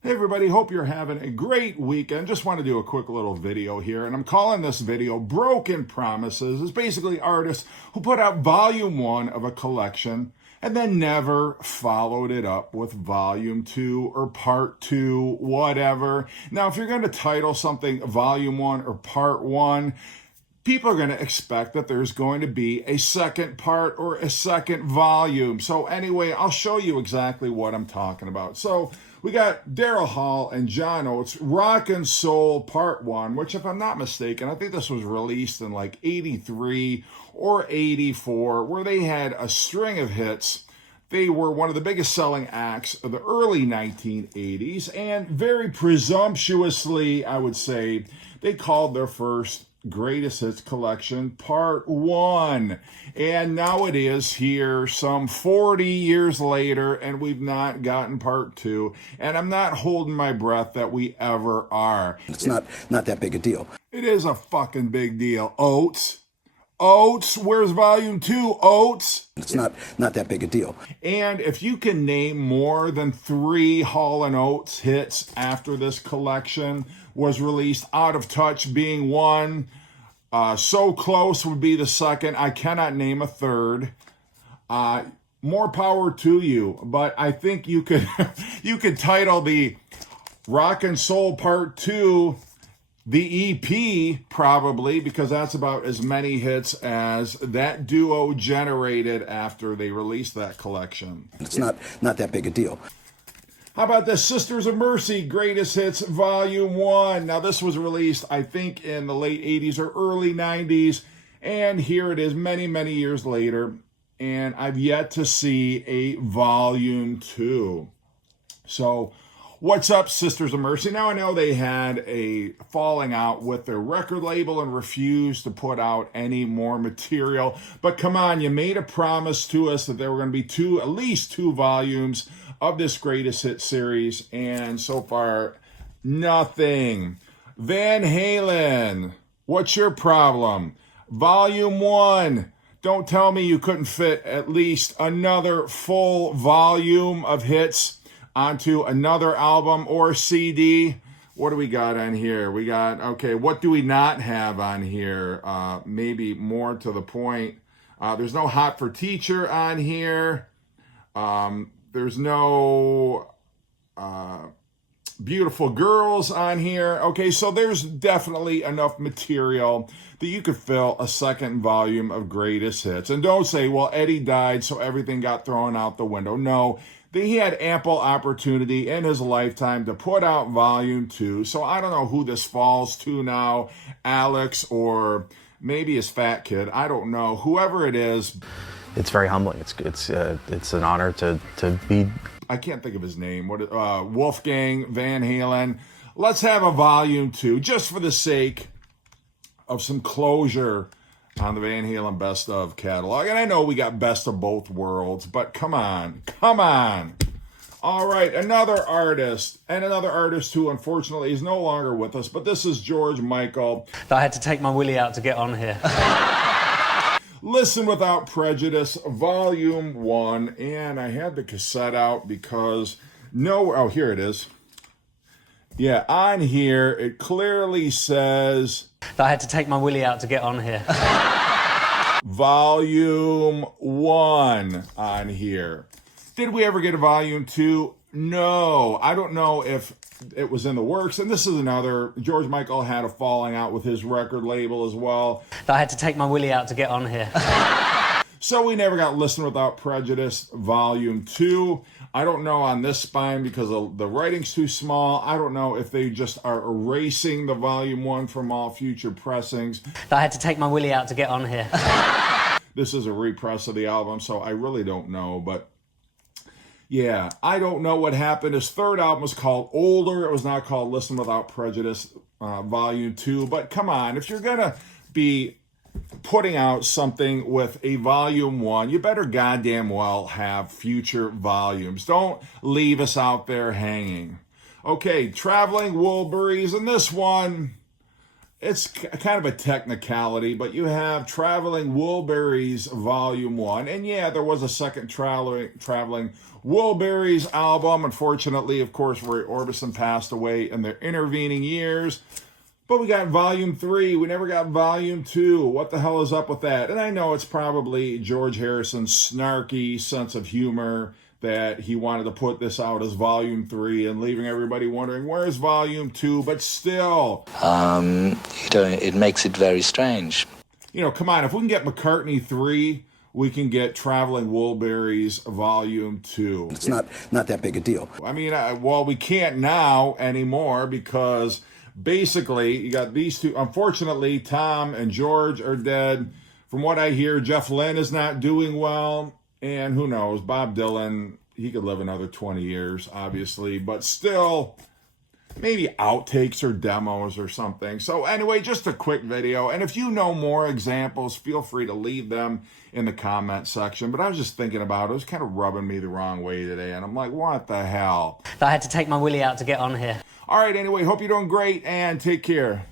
Hey everybody, hope you're having a great weekend. Just want to do a quick little video here, and I'm calling this video Broken Promises. It's basically artists who put out volume 1 of a collection and then never followed it up with volume 2 or part 2, whatever. Now, if you're going to title something volume 1 or part 1, people are going to expect that there's going to be a second part or a second volume. So anyway, I'll show you exactly what I'm talking about. So we got Daryl Hall and John Oates, Rock and Soul Part 1, which if I'm not mistaken, I think this was released in like 83 or 84, where they had a string of hits. They were one of the biggest selling acts of the early 1980s, and very presumptuously, I would say, they called their first Greatest Hits collection Part 1. And now it is here some 40 years later, and we've not gotten Part 2. And I'm not holding my breath that we ever are. It's not that big a deal. It is a fucking big deal. Oates, where's volume 2, Oates? It's not that big a deal. And if you can name more than 3 Hall and Oates hits after this collection was released, Out of Touch being one, So Close would be the second. I cannot name a third. More power to you, but I think you could you could title the Rock and Soul Part 2 the EP, probably, because that's about as many hits as that duo generated after they released that collection. It's not that big a deal. How about the Sisters of Mercy Greatest Hits Volume 1? Now, this was released, I think, in the late 80s or early 90s, and here it is many, many years later, and I've yet to see a Volume 2. So, what's up, Sisters of Mercy? Now, I know they had a falling out with their record label and refused to put out any more material. But come on, you made a promise to us that there were going to be at least two volumes of this Greatest Hit series. And so far, nothing. Van Halen, what's your problem? Volume 1. Don't tell me you couldn't fit at least another full volume of hits onto another album or CD. What do we got on here? We got, okay, what do we not have on here? Maybe more to the point. There's no Hot for Teacher on here. There's no Beautiful Girls on here. Okay, so there's definitely enough material that you could fill a second volume of Greatest Hits. And don't say, well, Eddie died, so everything got thrown out the window. No, he had ample opportunity in his lifetime to put out Volume 2. So I don't know who this falls to now, Alex or maybe his fat kid. I don't know. Whoever it is. It's very humbling. It's an honor to be. I can't think of his name. Wolfgang Van Halen. Let's have a Volume 2 just for the sake of some closure on the Van Halen Best Of catalog. And I know we got Best of Both Worlds, but come on. All right, another artist who unfortunately is no longer with us, but this is George Michael. I had to take my willy out to get on here. Listen Without Prejudice, Volume 1, and I had the cassette out because here it is. Yeah, on here, it clearly says I had to take my willy out to get on here. Volume 1 on here. Did we ever get a Volume 2? No. I don't know if it was in the works. And this is another. George Michael had a falling out with his record label as well. I had to take my willy out to get on here. So we never got Listen Without Prejudice Volume 2. I don't know on this spine because the writing's too small. I don't know if they just are erasing the Volume 1 from all future pressings. I had to take my willy out to get on here. This is a repress of the album, so I really don't know. But yeah, I don't know what happened. His third album was called Older. It was not called Listen Without Prejudice Volume 2. But come on, if you're going to be putting out something with a Volume 1, you better goddamn well have future volumes. Don't leave us out there hanging. Okay, Traveling Woolberries, and this one, it's kind of a technicality, but you have Traveling Woolberries Volume 1. And yeah, there was a second Traveling Woolberries album. Unfortunately, of course, Roy Orbison passed away in the intervening years. But we got Volume 3. We never got Volume 2. What the hell is up with that? And I know it's probably George Harrison's snarky sense of humor that he wanted to put this out as Volume 3 and leaving everybody wondering, where's Volume 2? But still. It makes it very strange. You know, come on. If we can get McCartney 3, we can get Traveling Woolberries Volume 2. It's not that big a deal. I mean, well, we can't now anymore because basically you got these two. Unfortunately, Tom and George are dead. From what I hear, Jeff Lynne is not doing well. And who knows, Bob Dylan, he could live another 20 years, obviously. But still, maybe outtakes or demos or something. So anyway, just a quick video. And if you know more examples, feel free to leave them in the comment section. But I was just thinking about it. It was kind of rubbing me the wrong way today. And I'm like, what the hell? I had to take my willy out to get on here. All right, anyway, hope you're doing great and take care.